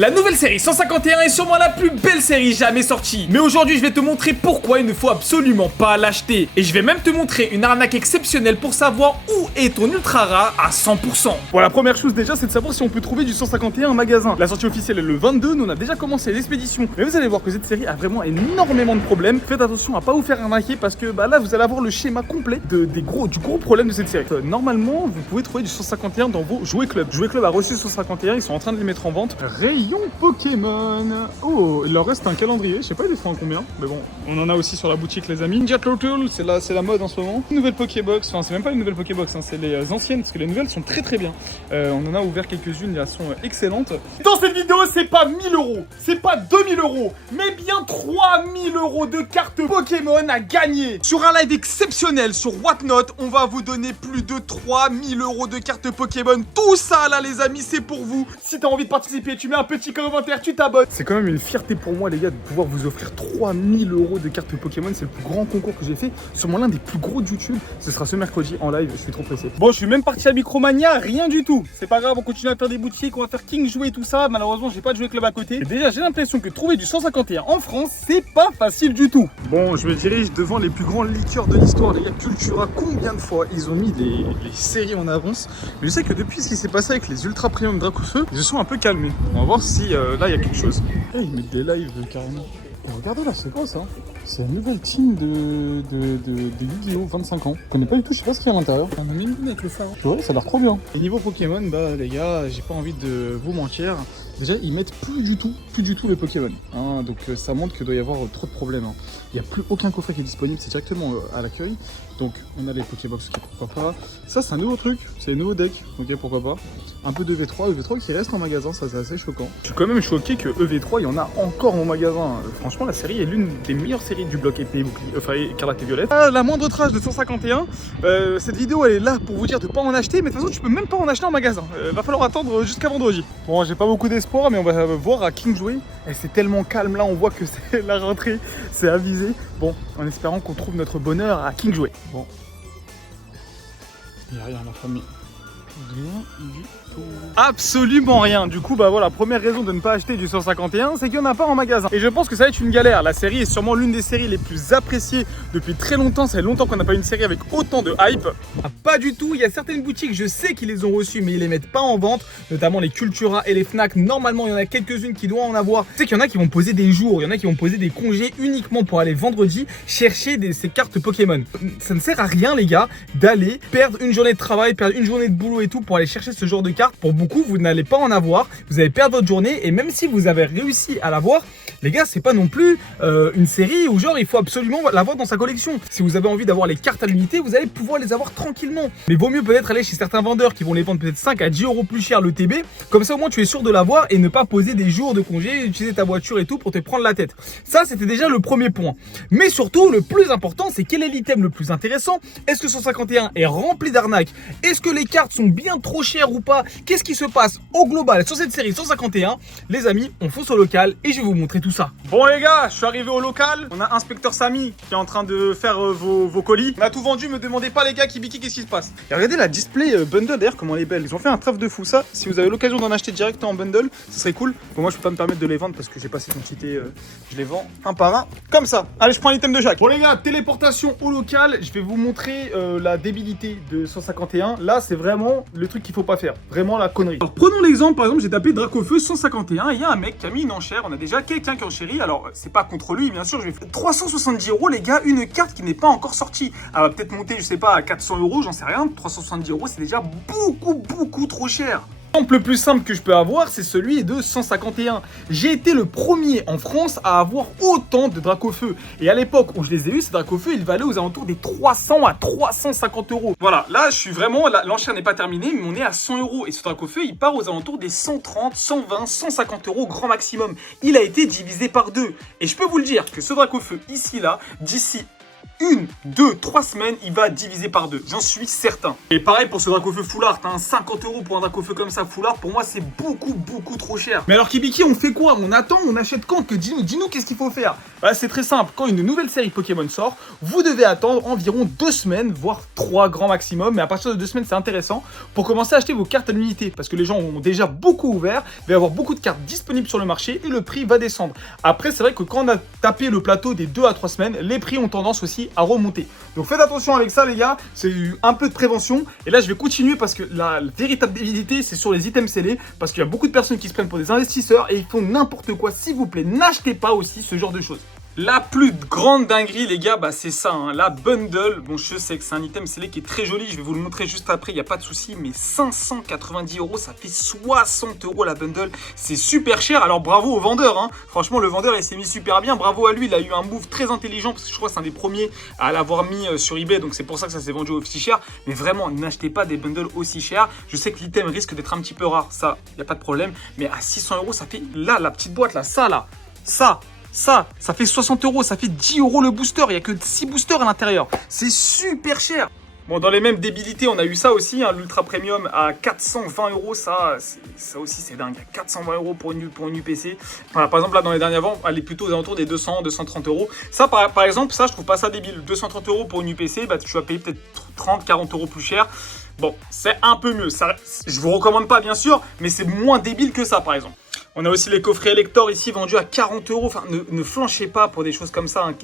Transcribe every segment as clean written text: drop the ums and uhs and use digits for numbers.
La nouvelle série 151 est sûrement la plus belle série jamais sortie. Mais aujourd'hui, je vais te montrer pourquoi il ne faut absolument pas l'acheter. Et je vais même te montrer une arnaque exceptionnelle pour savoir où est ton ultra rare à 100%. Bon, la première chose déjà, c'est de savoir si on peut trouver du 151 en magasin. La sortie officielle est le 22, nous on a déjà commencé l'expédition. Mais vous allez voir que cette série a vraiment énormément de problèmes. Faites attention à pas vous faire arnaquer parce que là, vous allez avoir le schéma complet du gros problème de cette série. Normalement, vous pouvez trouver du 151 dans vos jouets club. Jouets club a reçu 151, ils sont en train de les mettre en vente. Rayon Pokémon. Oh, il leur reste un calendrier. Je sais pas, il est francs combien. Mais bon, on en a aussi sur la boutique, les amis. Ninja Turtle, c'est la mode en ce moment. Une nouvelle Pokébox. Enfin, c'est même pas une nouvelle Pokébox, hein, c'est les anciennes parce que les nouvelles sont très bien. On en a ouvert quelques-unes, elles sont excellentes. Dans cette vidéo, c'est pas 1000 €, c'est pas 2000 €, mais bien 3000 € de cartes Pokémon à gagner. Sur un live exceptionnel sur Whatnot, on va vous donner plus de 3000 € de cartes Pokémon. Tout ça là, les amis, c'est pour vous. Si t'as envie de participer, tu mets un petit commentaire, tu t'abonnes. C'est quand même une fierté pour moi, les gars, de pouvoir vous offrir 3000 € de cartes Pokémon. C'est le plus grand concours que j'ai fait, sûrement l'un des plus gros de YouTube. Ce sera ce mercredi en live, je suis trop pressé. Bon, je suis même parti à Micromania, rien du tout. C'est pas grave, on continue à faire des boutiques, on va faire King jouer tout ça. Malheureusement, j'ai pas de jouet club à côté. Et déjà, j'ai l'impression que trouver du 151 en France, c'est pas facile du tout. Bon, je me dirige devant les plus grands liqueurs de l'histoire, les gars. Cultura, combien de fois ils ont mis les séries en avance. Mais je sais que depuis ce qui s'est passé avec les Ultra Premium Dracofeu, ils se sont un peu calmés. On va voir si là, il y a quelque chose. Hey, ils mettent des lives carrément. Et regardez là, c'est quoi ça? C'est la nouvelle team de Yu-Gi-Oh! 25 ans. Je connais pas du tout, je sais pas ce qu'il y a à l'intérieur. On a mis une avec le phare. Ouais, ça a l'air trop bien. Et niveau Pokémon, bah les gars, j'ai pas envie de vous mentir. Déjà, ils mettent plus du tout les Pokémon. Hein, donc ça montre qu'il doit y avoir trop de problèmes. Hein. Il n'y a plus aucun coffret qui est disponible, c'est directement à l'accueil. Donc on a les Pokébox, ok, pourquoi pas. Ça, c'est un nouveau truc, c'est un nouveau deck, ok, pourquoi pas. Un peu de EV3 qui reste en magasin, ça c'est assez choquant. Je suis quand même choqué que EV3, il y en a encore en magasin. Franchement, la série est l'une des meilleures séries du bloc épée, bouclier, enfin écarlate et violette. Ah, la moindre trace de 151. Cette vidéo, elle est là pour vous dire de pas en acheter, mais de toute façon, tu peux même pas en acheter en magasin. Va falloir attendre jusqu'à vendredi. Bon, j'ai pas beaucoup d'espoir, mais on va voir à King jouer. Et c'est tellement calme là, on voit que c'est la rentrée, c'est avisé. Bon, en espérant qu'on trouve notre bonheur à King jouer. Bon. Il n'y a rien, la famille. Rien du tout. Absolument rien. Du coup, bah voilà, première raison de ne pas acheter du 151, c'est qu'il n'y en a pas en magasin. Et je pense que ça va être une galère. La série est sûrement l'une des séries les plus appréciées depuis très longtemps. Ça fait longtemps qu'on n'a pas eu une série avec autant de hype. Ah, pas du tout. Il y a certaines boutiques, je sais qu'ils les ont reçues, mais ils les mettent pas en vente. Notamment les Cultura et les Fnac. Normalement, il y en a quelques-unes qui doivent en avoir. Tu sais qu'il y en a qui vont poser des jours, il y en a qui vont poser des congés uniquement pour aller vendredi chercher ces cartes Pokémon. Ça ne sert à rien, les gars, d'aller perdre une journée de travail, perdre une journée de boulot et tout pour aller chercher ce genre de cartes. Pour beaucoup, vous n'allez pas en avoir, vous allez perdre votre journée, et même si vous avez réussi à l'avoir, les gars, c'est pas non plus une série où genre il faut absolument l'avoir dans sa collection. Si vous avez envie d'avoir les cartes à l'unité, vous allez pouvoir les avoir tranquillement. Mais vaut mieux peut-être aller chez certains vendeurs qui vont les vendre peut-être 5 à 10 € plus cher le TB, comme ça au moins tu es sûr de l'avoir et ne pas poser des jours de congé, utiliser ta voiture et tout pour te prendre la tête. Ça, c'était déjà le premier point. Mais surtout, le plus important, c'est quel est l'item le plus intéressant. Est-ce que 151 est rempli d'arnaques? Est-ce que les cartes sont bien trop chères ou pas? Qu'est-ce qui se passe au global sur cette série 151? Les amis, on fonce au local et je vais vous montrer tout ça. Bon les gars, je suis arrivé au local. On a Inspecteur Samy qui est en train de faire vos colis. On a tout vendu, me demandez pas les gars, Kibiki, qu'est-ce qui se passe? Et regardez la display bundle d'ailleurs, comment elle est belle. Ils ont fait un trèfle de fou. Ça, si vous avez l'occasion d'en acheter direct en bundle, ce serait cool. Bon, moi je peux pas me permettre de les vendre parce que j'ai pas cette quantité. Je les vends un par un, comme ça. Allez, je prends l'item de chaque. Bon les gars, téléportation au local. Je vais vous montrer la débilité de 151. Là, c'est vraiment le truc qu'il faut pas faire. Vraiment la connerie. Alors prenons l'exemple, par exemple, j'ai tapé Dracofeu 151 et il y a un mec qui a mis une enchère. On a déjà quelqu'un qui enchérit. Alors, c'est pas contre lui, bien sûr. Je vais faire 370 €, les gars, une carte qui n'est pas encore sortie. Elle va peut-être monter, je sais pas, à 400 €, j'en sais rien. 370 €, c'est déjà beaucoup trop cher. L'exemple le plus simple que je peux avoir, c'est celui de 151. J'ai été le premier en France à avoir autant de Dracofeu. Et à l'époque où je les ai eu, ces Dracofeu, ils valaient aux alentours des 300 à 350 €. Voilà, là, je suis vraiment... L'enchère n'est pas terminée, mais on est à 100 €. Et ce Dracofeu, il part aux alentours des 130, 120, 150 € grand maximum. Il a été divisé par 2. Et je peux vous le dire que ce Dracofeu, ici, là, d'ici 1, 2, 3 semaines, il va diviser par 2. J'en suis certain. Et pareil pour ce Dracofeu Foulard. T'as un 50 € pour un Dracofeu comme ça, Foulard. Pour moi, c'est beaucoup trop cher. Mais alors, Kibiki, on fait quoi? On attend, on achète quand? Que dis-nous qu'est-ce qu'il faut faire? Bah, c'est très simple. Quand une nouvelle série Pokémon sort, vous devez attendre environ 2 semaines, voire 3 grands maximum. Mais à partir de 2 semaines, c'est intéressant pour commencer à acheter vos cartes à l'unité. Parce que les gens ont déjà beaucoup ouvert. Il va y avoir beaucoup de cartes disponibles sur le marché et le prix va descendre. Après, c'est vrai que quand on a tapé le plateau des 2 à 3 semaines, les prix ont tendance aussi à remonter. Donc faites attention avec ça, les gars. C'est un peu de prévention. Et là, je vais continuer parce que la véritable débilité, c'est sur les items scellés. Parce qu'il y a beaucoup de personnes qui se prennent pour des investisseurs et ils font n'importe quoi. S'il vous plaît, n'achetez pas aussi ce genre de choses. La plus grande dinguerie, les gars, bah c'est ça, hein, la bundle. Bon, je sais que c'est un item scellé qui est très joli, je vais vous le montrer juste après, il n'y a pas de souci. Mais 590 €, ça fait 60 € la bundle. C'est super cher, alors bravo au vendeur. Hein. Franchement, le vendeur, il s'est mis super bien. Bravo à lui, il a eu un move très intelligent. Parce que je crois que c'est un des premiers à l'avoir mis sur eBay. Donc c'est pour ça que ça s'est vendu aussi cher. Mais vraiment, n'achetez pas des bundles aussi chers. Je sais que l'item risque d'être un petit peu rare, ça, il n'y a pas de problème. Mais à 600 €, ça fait, là, la petite boîte, là, ça fait 60 €, ça fait 10 € le booster, il n'y a que 6 boosters à l'intérieur. C'est super cher. Bon, dans les mêmes débilités, on a eu ça aussi, hein, l'Ultra Premium à 420 €, ça aussi c'est dingue, 420 € pour une UPC. Voilà, par exemple, là dans les dernières ventes, elle est plutôt aux alentours des 200, 230 €. Ça, par exemple, ça je trouve pas ça débile. 230 € pour une UPC, bah, tu vas payer peut-être 30, 40 € plus cher. Bon, c'est un peu mieux, ça, je vous recommande pas bien sûr, mais c'est moins débile que ça par exemple. On a aussi les coffrets Elector ici vendus à 40 €. Enfin, ne flanchez pas pour des choses comme ça. Hein,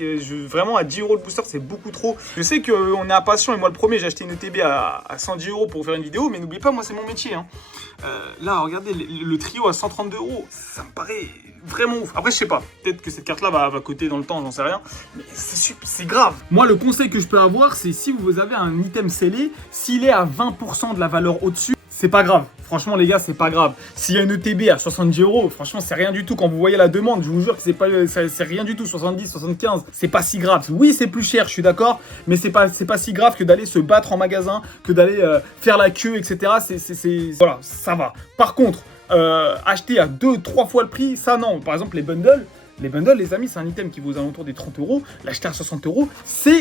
vraiment, à 10 € le booster, c'est beaucoup trop. Je sais qu'on est impatient et moi, le premier, j'ai acheté une ETB à 110 € pour faire une vidéo. Mais n'oubliez pas, moi, c'est mon métier. Hein. Là, regardez, le trio à 132 €. Ça me paraît vraiment ouf. Après, je sais pas. Peut-être que cette carte-là va coter dans le temps, j'en sais rien. Mais c'est grave. Moi, le conseil que je peux avoir, c'est si vous avez un item scellé, s'il est à 20% de la valeur au-dessus, c'est pas grave. Franchement, les gars, c'est pas grave. S'il y a une ETB à 70 €, franchement, c'est rien du tout. Quand vous voyez la demande, je vous jure que c'est rien du tout. 70, 75, c'est pas si grave. Oui, c'est plus cher, je suis d'accord, mais c'est pas si grave que d'aller se battre en magasin, que d'aller faire la queue, etc. Voilà, ça va. Par contre, acheter à 2-3 fois le prix, ça non. Par exemple, les bundles, les amis, c'est un item qui vaut aux alentours des 30 €. L'acheter à 60 €,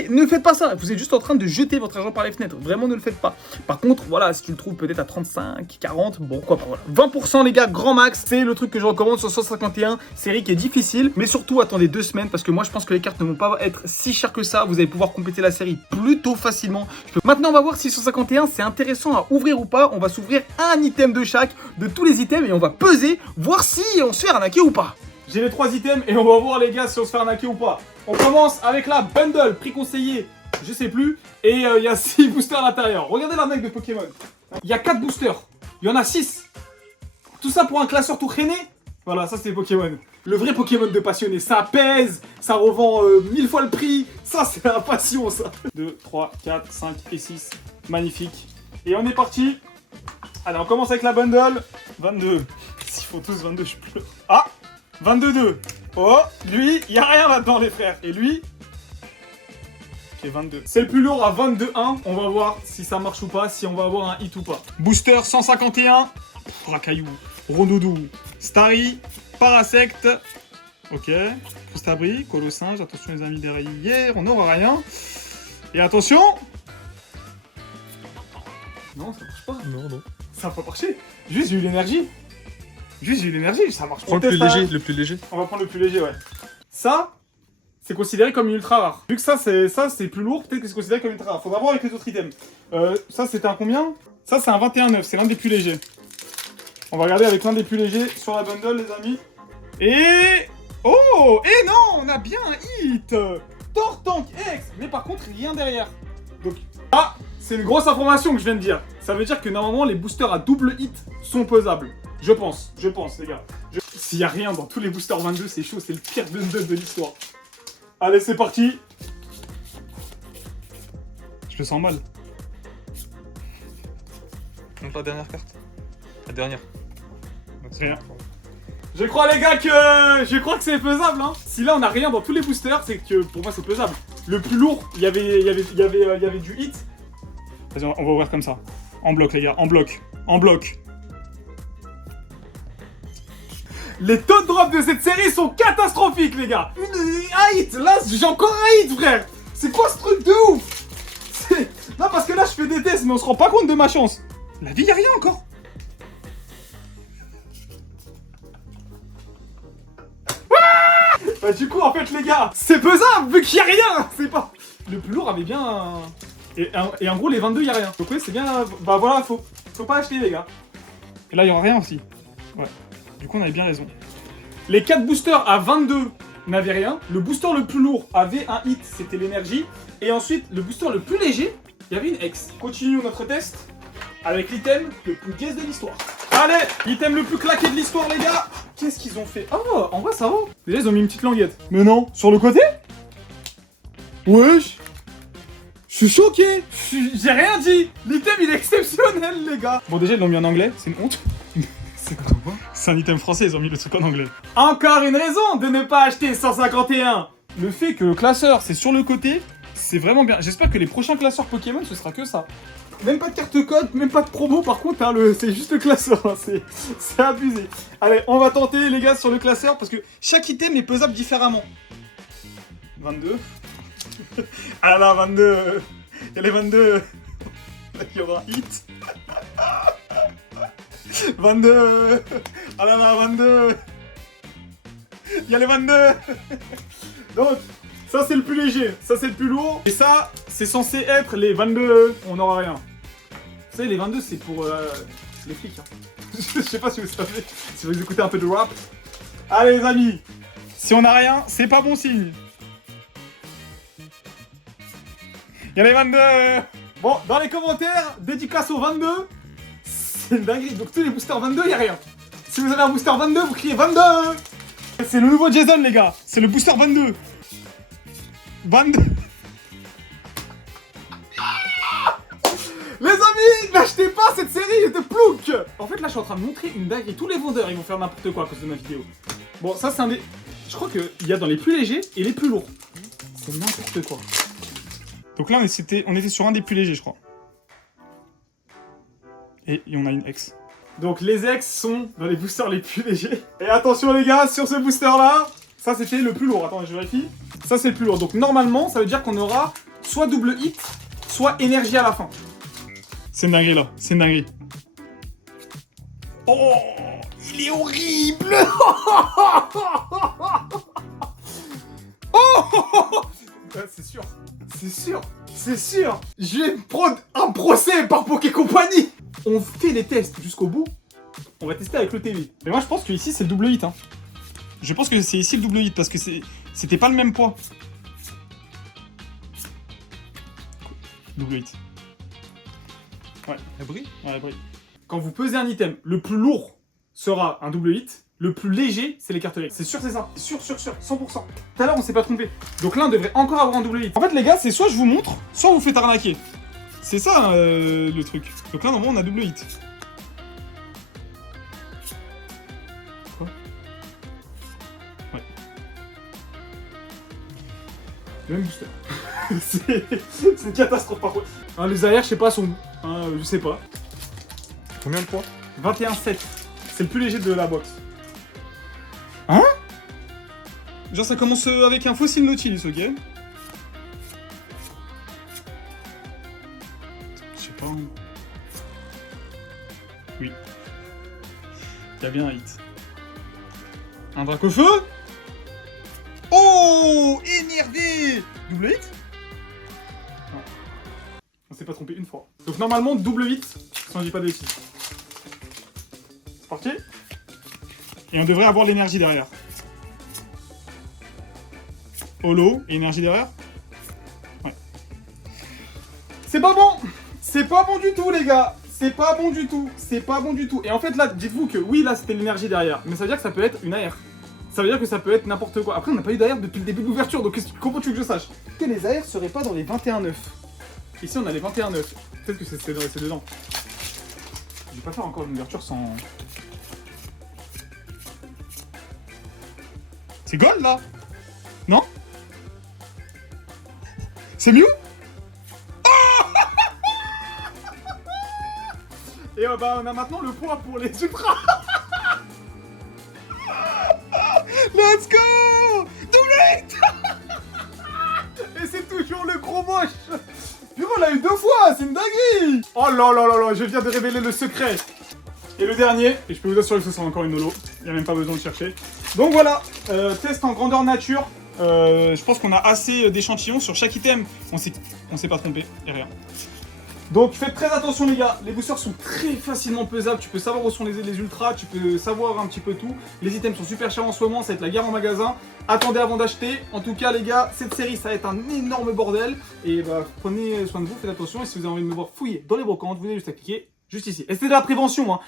ne faites pas ça. Vous êtes juste en train de jeter votre argent par les fenêtres. Vraiment, ne le faites pas. Par contre, voilà, si tu le trouves peut-être à 35, 40, bon, quoi pas, voilà. 20%, les gars, grand max, c'est le truc que je recommande sur 151. Série qui est difficile, mais surtout, attendez 2 semaines parce que moi, je pense que les cartes ne vont pas être si chères que ça. Vous allez pouvoir compléter la série plutôt facilement. Maintenant, on va voir si 151, c'est intéressant à ouvrir ou pas. On va s'ouvrir un item de chaque, de tous les items, et on va peser, voir si on se fait arnaquer ou pas. J'ai les 3 items et on va voir les gars si on se fait arnaquer ou pas. On commence avec la bundle, prix conseillé, je sais plus. Et il y a 6 boosters à l'intérieur. Regardez l'arnaque de Pokémon. Il y a 4 boosters, il y en a 6. Tout ça pour un classeur tout traîné. Voilà, ça c'est Pokémon. Le vrai Pokémon de passionné, ça pèse, ça revend 1000 fois le prix. Ça c'est la passion ça. 2, 3, 4, 5 et 6, magnifique. Et on est parti. Allez, on commence avec la bundle. 22. S'ils font tous 22, je pleure. Ah, 22-2. Oh, lui, il n'y a rien là-dedans, les frères. Et lui, ok, 22. C'est le plus lourd à 22-1. On va voir si ça marche ou pas, si on va avoir un hit ou pas. Booster 151. Racaillou, Rondoudou, Starry, Parasect. Ok, Prostabri, Colossinge. Attention, les amis, derrière, on n'aura rien. Et attention. Non, ça marche pas. Non. Ça va pas marcher. Juste, j'ai eu l'énergie. Ça marche. Prends le plus léger. On va prendre le plus léger, ouais. Ça, c'est considéré comme une ultra rare. Vu que ça c'est plus lourd, peut-être que c'est considéré comme une ultra rare. Faudra voir avec les autres items. Ça, c'était un combien? Ça, c'est un 21,9. C'est l'un des plus légers. On va regarder avec l'un des plus légers sur la bundle, les amis. Et... oh! Et non! On a bien un hit! Tortank X! Mais par contre, rien derrière. Donc, ah! C'est une grosse information que je viens de dire. Ça veut dire que normalement, les boosters à double hit sont pesables. Je pense, les gars. S'il n'y a rien dans tous les boosters 22, c'est chaud, c'est le pire bundle de l'histoire. Allez, c'est parti. Je le sens mal. Donc la dernière carte. La dernière. Rien. Je crois, les gars, que c'est pesable. Hein. Si là, on n'a rien dans tous les boosters, c'est que pour moi, c'est pesable. Le plus lourd, il y avait du hit. Vas-y, on va ouvrir comme ça. En bloc, les gars, en bloc. Les taux de drop de cette série sont catastrophiques, les gars. Un hit, là, j'ai encore un hit, frère. C'est quoi ce truc de ouf? Non, parce que là, je fais des tests, mais on se rend pas compte de ma chance. La vie, y'a rien encore. Bah du coup en fait les gars, c'est pesable vu qu'il y a rien. C'est pas... Le plus lourd avait bien... Et en gros les 22 y a rien. Donc oui c'est bien... Bah voilà, faut pas acheter les gars. Et là il y aura rien aussi. Ouais. Du coup on avait bien raison. Les 4 boosters à 22 n'avaient rien. Le booster le plus lourd avait un hit, c'était l'énergie. Et ensuite le booster le plus léger, il y avait une X. Continuons notre test avec l'item le plus guess de l'histoire. Allez, l'item le plus claqué de l'histoire les gars. Qu'est-ce qu'ils ont fait? Oh, en vrai ça va. Déjà ils ont mis une petite languette. Mais non, sur le côté? Wesh. Je suis choqué. J'ai rien dit. L'item il est exceptionnel les gars. Bon déjà ils l'ont mis en anglais, c'est une honte. C'est un item français, ils ont mis le truc en anglais. Encore une raison de ne pas acheter 151. Le fait que le classeur c'est sur le côté, c'est vraiment bien. J'espère que les prochains classeurs Pokémon ce sera que ça. Même pas de carte code, même pas de promo par contre, hein, c'est juste le classeur, hein, c'est abusé. Allez, on va tenter les gars sur le classeur parce que chaque item est pesable différemment. 22. Ah là, 22. Il y a les 22. Il y aura hit. 22. Ah là là, 22. Il y a les 22. Donc, ça c'est le plus léger, ça c'est le plus lourd. Et ça, c'est censé être les 22. On n'aura rien. Vous savez, les 22 c'est pour les flics. Hein. Je sais pas si vous savez, si vous écoutez un peu de rap. Allez les amis, si on n'a rien, c'est pas bon signe. Il y a les 22. Bon, dans les commentaires, dédicace aux 22. C'est une dinguerie. Donc tous les boosters 22, il n'y a rien. Si vous avez un booster 22, vous criez 22. C'est le nouveau Jason les gars. C'est le booster 22. 22. Les amis, n'achetez pas cette série de plouc. En fait là je suis en train de montrer une dinguerie. Tous les vendeurs ils vont faire n'importe quoi à cause de ma vidéo. Bon ça c'est un des... Je crois qu'il y a dans les plus légers et les plus lourds. C'est n'importe quoi. Donc là on était sur un des plus légers je crois. Et on a une X. Donc les X sont dans les boosters les plus légers. Et attention les gars, sur ce booster là, ça c'était le plus lourd. Attends, je vérifie. Ça c'est le plus lourd. Donc normalement, ça veut dire qu'on aura soit double hit, soit énergie à la fin. C'est une dinguerie là, c'est une dinguerie. Oh, il est horrible. Oh, c'est sûr, c'est sûr, c'est sûr. Je vais prendre un procès par Poké Company. On fait les tests jusqu'au bout. On va tester avec le TV. Mais moi je pense que ici c'est le double hit. Hein. Je pense que c'est ici le double hit parce que c'était pas le même poids. Double hit. Ouais. Elle brille? Ouais, elle brille. Quand vous pesez un item, le plus lourd sera un double hit. Le plus léger, c'est les cartes règles. C'est sûr, c'est ça. Sûr, 100%. Tout à l'heure, on s'est pas trompé. Donc là, on devrait encore avoir un double hit. En fait, les gars, c'est soit je vous montre, soit vous faites arnaquer. C'est ça, le truc. Donc là, normalement, on a double hit. Quoi? Ouais. Le même booster. c'est une catastrophe, par contre. Hein, les AR, je sais pas, sont... Hein, je sais pas. Combien de poids? 21,7. C'est le plus léger de la box. Hein? Genre ça commence avec un fossile Nautilus, ok? Je sais pas. Oui. Il y a bien un hit. Un Dracofeu? Oh! Énervé! Double hit? Non. On s'est pas trompé une fois. Donc normalement double hit, si on dit pas de bêtises. C'est parti? Et on devrait avoir l'énergie derrière. Holo et énergie derrière. Ouais. C'est pas bon. C'est pas bon du tout les gars. C'est pas bon du tout. C'est pas bon du tout. Et en fait là, dites-vous que oui là c'était l'énergie derrière. Mais ça veut dire que ça peut être une AR. Ça veut dire que ça peut être n'importe quoi. Après on n'a pas eu d'AR depuis le début de l'ouverture. Donc comment tu veux que je sache? Que les AR seraient pas dans les 21,9. Ici on a les 21,9. Peut-être que c'est dedans. Je vais pas faire encore une ouverture sans... C'est gold là? Non? C'est mieux? Oh et bah on a maintenant le poids pour les ultras. Let's go! Double hit. Et c'est toujours le c'est une dinguerie. Oh là là là là, je viens de révéler le secret. Et le dernier, et je peux vous assurer que ce sera encore une holo, il n'y a même pas besoin de chercher. Donc voilà, test en grandeur nature. Je pense qu'on a assez d'échantillons sur chaque item. On s'est pas trompé, et rien. Donc faites très attention les gars, les boosters sont très facilement pesables, tu peux savoir où sont les ultras, tu peux savoir un petit peu tout. Les items sont super chers en ce moment, ça va être la guerre en magasin. Attendez avant d'acheter. En tout cas les gars, cette série ça va être un énorme bordel. Et bah prenez soin de vous, faites attention. Et si vous avez envie de me voir fouiller dans les brocantes, vous avez juste à cliquer juste ici. Et c'était de la prévention hein.